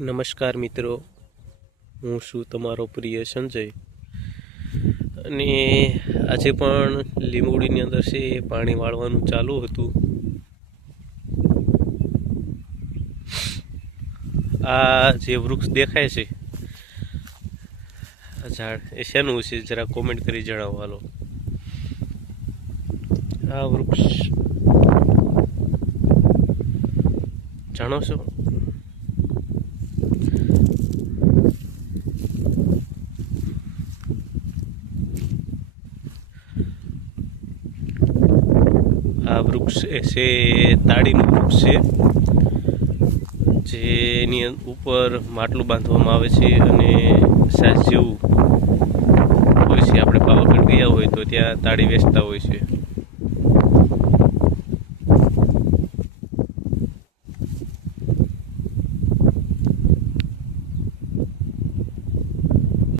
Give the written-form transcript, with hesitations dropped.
નમસ્કાર મિત્રો, હું છું તમારો પ્રિય સંજય અને આજે પણ લીંબોડીની અંદર છે પાણી વાળવાનું ચાલુ હતું. આ જે વૃક્ષ દેખાય છે આ ઝાડ એ શેનું છે જરા કોમેન્ટ કરી જણાવો. હાલો, આ વૃક્ષ જાણો છો? આ વૃક્ષ છે તાડીનું વૃક્ષ છે, જેની ઉપર માટલું બાંધવામાં આવે છે અને સાજ જેવું હોય છે. આપણે પાવાગઢ ગયા હોય તો ત્યાં તાડી વેચતા હોય છે.